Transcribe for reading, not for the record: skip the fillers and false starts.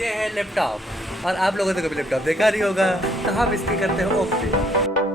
ये है लैपटॉप, और आप लोगों ने कभी लैपटॉप देखा नहीं होगा, तो हम इसकी करते हैं ओपनिंग।